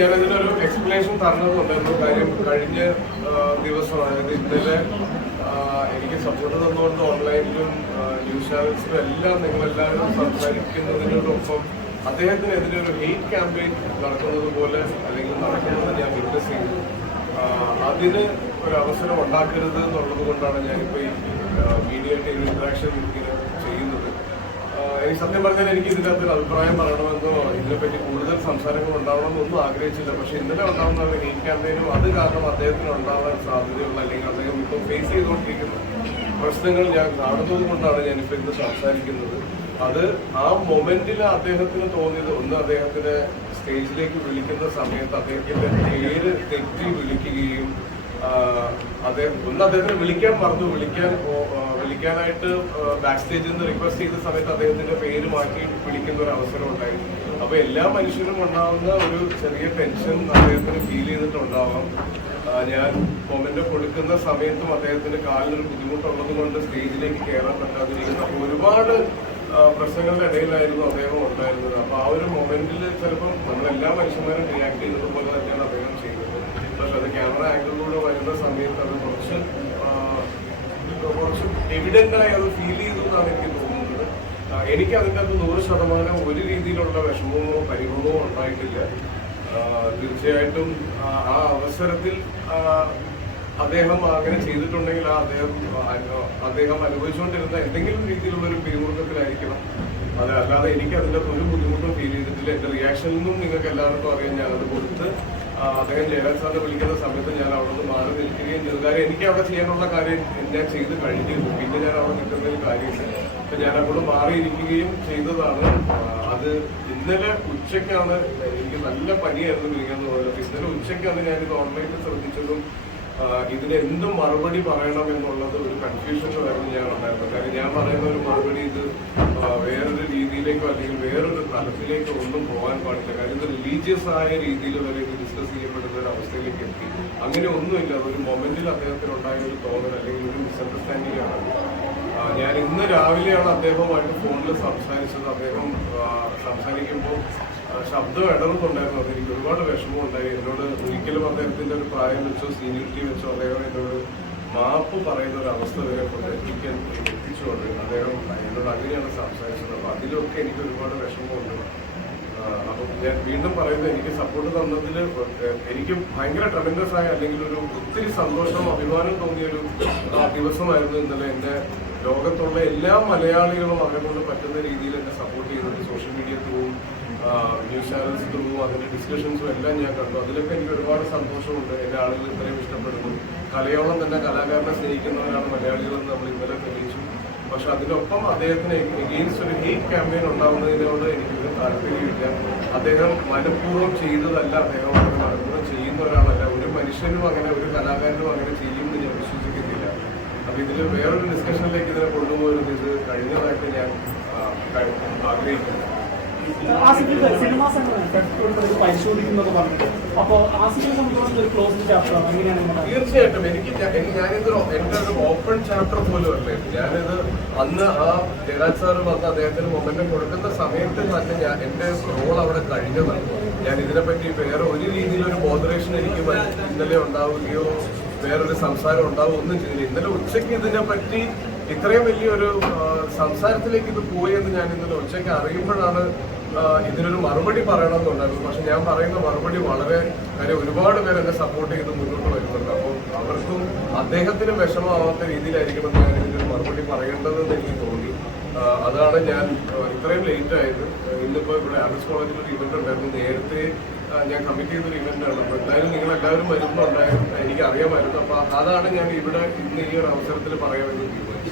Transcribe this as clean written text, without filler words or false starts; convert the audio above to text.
ഞാനതിനൊരു explanation തരണതുണ്ടായിരുന്നു. കാര്യം കഴിഞ്ഞ ദിവസം, അതായത് ഇന്നലെ എനിക്ക് സപ്പോർട്ട് തന്നുകൊണ്ട് ഓൺലൈനിലും ന്യൂസ് ചാനൽസിലും എല്ലാം നിങ്ങളെല്ലാവരും സംസാരിക്കുന്നതിനോടൊപ്പം അദ്ദേഹത്തിനെതിരെ ഒരു ഹെയ്റ്റ് ക്യാമ്പയിൻ നടക്കുന്നത് പോലെ അല്ലെങ്കിൽ നടക്കുന്നത് ഞാൻ വിറ്റ്നസ് ചെയ്തു. അതിന് ഒരു അവസരം ഉണ്ടാക്കരുത് എന്നുള്ളത് കൊണ്ടാണ് ഞാനിപ്പോൾ ഈ മീഡിയയുടെ ഒരു ഇന്ററാക്ഷൻ ഇങ്ങനെ ചെയ്യുന്നത്. എനിക്ക് സത്യം പറഞ്ഞാൽ എനിക്ക് ഇതിനകത്തൊരു അഭിപ്രായം പറയണമെന്നോ ഇതിനെപ്പറ്റി കൂടുതൽ സംസാരങ്ങൾ ഉണ്ടാവണമെന്നൊന്നും ആഗ്രഹിച്ചില്ല. പക്ഷെ ഇന്നലെ ഉണ്ടാകുന്ന ഒരു ഹെയ്റ്റ് ക്യാമ്പയിനും അത് കാരണം അദ്ദേഹത്തിന് ഉണ്ടാവാൻ സാധ്യതയുള്ള അല്ലെങ്കിൽ അദ്ദേഹം ഇപ്പോൾ ഫേസ് ചെയ്തുകൊണ്ടിരിക്കുന്ന പ്രശ്നങ്ങൾ ഞാൻ കാണുന്നത് കൊണ്ടാണ് ഞാനിപ്പോൾ ഇന്ന് സംസാരിക്കുന്നത്. അത് ആ മൊമെന്റിൽ അദ്ദേഹത്തിന് തോന്നിയത്, ഒന്ന് അദ്ദേഹത്തിന് സ്റ്റേജിലേക്ക് വിളിക്കുന്ന സമയത്ത് അദ്ദേഹത്തിന്റെ പേര് തെറ്റി വിളിക്കുകയും അദ്ദേഹത്തിന് വിളിക്കാൻ മറന്നു, വിളിക്കാനായിട്ട് ബാക്ക് സ്റ്റേജിൽ നിന്ന് റിക്വസ്റ്റ് ചെയ്ത സമയത്ത് അദ്ദേഹത്തിന്റെ പേര് മാറ്റി വിളിക്കുന്ന ഒരു അവസരം ഉണ്ടായി. അപ്പൊ എല്ലാ മനുഷ്യരും ഉണ്ടാവുന്ന ഒരു ചെറിയ ടെൻഷൻ അദ്ദേഹത്തിന് ഫീൽ ചെയ്തിട്ടുണ്ടാവാം. ഞാൻ മൊമെന്റ് കൊടുക്കുന്ന സമയത്തും അദ്ദേഹത്തിന്റെ കാലിനൊരു ബുദ്ധിമുട്ടുള്ളത് കൊണ്ട് സ്റ്റേജിലേക്ക് കയറാൻ പറ്റാതിരിക്കുന്നു. അപ്പൊ ഒരുപാട് പ്രശ്നങ്ങളുടെ ഇടയിലായിരുന്നു അദ്ദേഹം ഉണ്ടായിരുന്നത്. അപ്പൊ ആ ഒരു മൊമെന്റിൽ ചിലപ്പോൾ നമ്മളെല്ലാ മനുഷ്യന്മാരും റിയാക്ട് ചെയ്യുന്നത് പോലെ തന്നെയാണ് അദ്ദേഹം ചെയ്യുന്നത്. പക്ഷെ അത് ക്യാമറ ആംഗിളിലൂടെ വരുന്ന സമയത്ത് അത് കുറച്ച് എവിഡന്റ് ആയി അത് ഫീൽ ചെയ്തു എന്നാണ് എനിക്ക് തോന്നുന്നത്. എനിക്ക് അതിൻ്റെ അത് 100% ഒരു രീതിയിലുള്ള വിഷമമോ പരിഭവമോ ഉണ്ടായിട്ടില്ല. തീർച്ചയായിട്ടും ആ അവസരത്തിൽ അദ്ദേഹം അങ്ങനെ ചെയ്തിട്ടുണ്ടെങ്കിൽ അദ്ദേഹം അനുഭവിച്ചുകൊണ്ടിരുന്ന എന്തെങ്കിലും രീതിയിലുള്ള ഒരു പിരിമുറുക്കത്തിലായിരിക്കണം. അതല്ലാതെ എനിക്ക് അതിൻ്റെ ഒരു ബുദ്ധിമുട്ടും ഫീൽ ചെയ്തിട്ടില്ല. എന്റെ റിയാക്ഷനിൽ നിന്നും നിങ്ങൾക്ക് എല്ലാവർക്കും അറിയാം. ഞാനത് കൊടുത്ത് അദ്ദേഹം ജയരാജ് സാറിനെ വിളിക്കുന്ന സമയത്ത് ഞാൻ അവിടെ നിന്ന് മാറി നിൽക്കുകയും ചെയ്തു. കാര്യം എനിക്ക് അവിടെ ചെയ്യാനുള്ള കാര്യം ഞാൻ ചെയ്ത് കഴിഞ്ഞിരുന്നു. പിന്നെ ഞാൻ അവിടെ നിൽക്കുന്നതിൽ കാര്യമില്ല. അപ്പൊ ഞാൻ അങ്ങോട്ട് മാറിയിരിക്കുകയും ചെയ്തതാണ്. അത് ഇന്നലെ ഉച്ചയ്ക്കാണ്, എനിക്ക് നല്ല പനിയായിരുന്നു വിളിക്കാന്ന് പറയുന്നത്. ഇന്നലെ ഉച്ചയ്ക്കാണ് ഞാനിത് ഓൺലൈനിൽ ശ്രദ്ധിച്ചതും ഇതിന് എന്തും മറുപടി പറയണം എന്നുള്ളത് ഒരു കൺഫ്യൂഷനിലായിരുന്നു ഞാൻ ഉണ്ടായിരുന്നത്. കാര്യം ഞാൻ പറയുന്ന ഒരു മറുപടി ഇത് വേറൊരു രീതിയിലേക്കോ അല്ലെങ്കിൽ വേറൊരു തലത്തിലേക്കോ ഒന്നും പോകാൻ പാടില്ല. കാര്യം ഇത് റിലീജിയസ് ആയ രീതിയിൽ വരെ ഇത് ഡിസ്കസ് ചെയ്യപ്പെടുന്ന ഒരു അവസ്ഥയിലേക്ക് എത്തി. അങ്ങനെ ഒന്നുമില്ല. അതൊരു മൊമെന്റിൽ അദ്ദേഹത്തിന് ഉണ്ടായ ഒരു തോന്നൽ അല്ലെങ്കിൽ ഒരു മിസ്അണ്ടർസ്റ്റാൻഡിംഗ് ആണ്. ഞാൻ ഇന്ന് രാവിലെയാണ് അദ്ദേഹവുമായിട്ട് ഫോണിൽ സംസാരിച്ചത്. അദ്ദേഹം സംസാരിക്കുമ്പോൾ ശബ്ദം ഇടറുന്നുണ്ടായിരുന്നു. അതെനിക്ക് ഒരുപാട് വിഷമം ഉണ്ടായി. എന്നോട് ഒരിക്കലും അദ്ദേഹത്തിന്റെ ഒരു പ്രായം വെച്ചോ സീനിയോറിറ്റി വെച്ചോ അദ്ദേഹം എന്നോട് മാപ്പ് പറയുന്ന ഒരു അവസ്ഥ വരെ കൊണ്ട് എത്തിച്ചുകൊണ്ട് അദ്ദേഹം എന്നോട് അങ്ങനെയാണ് സംസാരിച്ചത്. അപ്പൊ അതിലൊക്കെ എനിക്ക് ഒരുപാട് വിഷമമുണ്ട്. അപ്പൊ ഞാൻ വീണ്ടും പറയുന്നത്, എനിക്ക് സപ്പോർട്ട് തന്നതിൽ എനിക്ക് ഭയങ്കര ട്രെമൻഡസ് ആയ അല്ലെങ്കിൽ ഒരു ഒത്തിരി സന്തോഷവും അഭിമാനവും തോന്നിയൊരു ദിവസമായിരുന്നു ഇന്നലെ. എന്റെ ലോകത്തുള്ള എല്ലാ മലയാളികളും അവരെ കൊണ്ട് പറ്റുന്ന രീതിയിൽ എന്നെ സപ്പോർട്ട് ചെയ്തത് സോഷ്യൽ മീഡിയ ത്രൂവും ന്യൂസ് ചാനൽസ് ത്രൂവും അതിന്റെ ഡിസ്കഷൻസും എല്ലാം ഞാൻ കണ്ടു. അതിലൊക്കെ എനിക്ക് ഒരുപാട് സന്തോഷമുണ്ട്. എന്റെ ആളുകൾ ഇത്രയും ഇഷ്ടപ്പെടുന്നു. കലയോളം തന്നെ കലാകാരനെ സ്നേഹിക്കുന്നവരാണ് മലയാളികളെന്ന് നമ്മൾ ഇന്നലെ തെളിയിച്ചു. പക്ഷെ അതിനൊപ്പം അദ്ദേഹത്തിന് എഗെയിൻസ്റ്റ് ഒരു ഹെയ്റ്റ് ക്യാമ്പയിൻ ഉണ്ടാവുന്നതിനോട് എനിക്കൊരു താല്പര്യമില്ല. അദ്ദേഹം മനഃപൂർവ്വം ചെയ്തതല്ല. അദ്ദേഹം അങ്ങനെ മനഃപൂർവ്വം ചെയ്യുന്ന ഒരാളല്ല. ഒരു മനുഷ്യനും അങ്ങനെ ഒരു കലാകാരനും അങ്ങനെ ചെയ്യുമെന്ന് ഞാൻ വിശ്വസിക്കുന്നില്ല. അപ്പൊ ഇതിൽ വേറൊരു ഡിസ്കഷനിലേക്ക് ഇതിനെ കൊണ്ടുപോകരുത്. ഇത് കഴിഞ്ഞതായിട്ട് ഞാൻ ആഗ്രഹിക്കുന്നു. തീർച്ചയായിട്ടും ഞാനിത് എന്റെ ഒരു ഓപ്പൺ ചാപ്റ്റർ പോലും അല്ലേ. ഞാനിത് അന്ന് ആ ജയരാജ് സാറ് വന്ന് അദ്ദേഹത്തിന് മൊമെന്റം കൊടുക്കുന്ന സമയത്ത് തന്നെ എന്റെ റോൾ അവിടെ കഴിഞ്ഞതാണ്. ഞാൻ ഇതിനെപ്പറ്റി വേറെ ഒരു രീതിയിലൊരു ബോധറേഷൻ എനിക്ക് ഇന്നലെ ഉണ്ടാവുകയോ വേറൊരു സംസാരം ഉണ്ടാവുക ഒന്നും ചെയ്തില്ല. ഇന്നലെ ഉച്ചയ്ക്ക് ഇതിനെപ്പറ്റി ഇത്രയും വലിയൊരു സംസാരത്തിലേക്ക് ഇത് പോയെന്ന് ഞാൻ ഇന്നലെ ഉച്ചയ്ക്ക് അറിയുമ്പോഴാണ് ഇതിനൊരു മറുപടി പറയണമെന്നുണ്ടായിരുന്നു. പക്ഷെ ഞാൻ പറയുന്ന മറുപടി വളരെ കാര്യം ഒരുപാട് പേര് എന്നെ സപ്പോർട്ട് ചെയ്ത് മുന്നോട്ട് വരുന്നുണ്ട്. അപ്പോൾ അവർക്കും അദ്ദേഹത്തിന് വിഷമമാവാത്ത രീതിയിലായിരിക്കണം ഞാൻ ഇതിനൊരു മറുപടി പറയേണ്ടതെന്ന് എനിക്ക് തോന്നി. അതാണ് ഞാൻ ഇത്രയും ലേറ്റ് ആയത്. ഇന്നിപ്പോ ഇവിടെ ആർട്സ് കോളേജിൽ ഒരു ഇവന്റ് ഉണ്ടായിരുന്നു. നേരത്തെ ഞാൻ കമ്മിറ്റ് ചെയ്തൊരു ഇവന്റ് ആണ്. അപ്പൊ എന്തായാലും നിങ്ങൾ എല്ലാവരും വരുന്നുണ്ടായിരുന്നു, എനിക്ക് അറിയാമായിരുന്നു. അപ്പൊ അതാണ് ഞാൻ ഇവിടെ ഇന്ന് ഈ ഒരു അവസരത്തിൽ പറയാമെന്ന് തീരുമാനിച്ചു.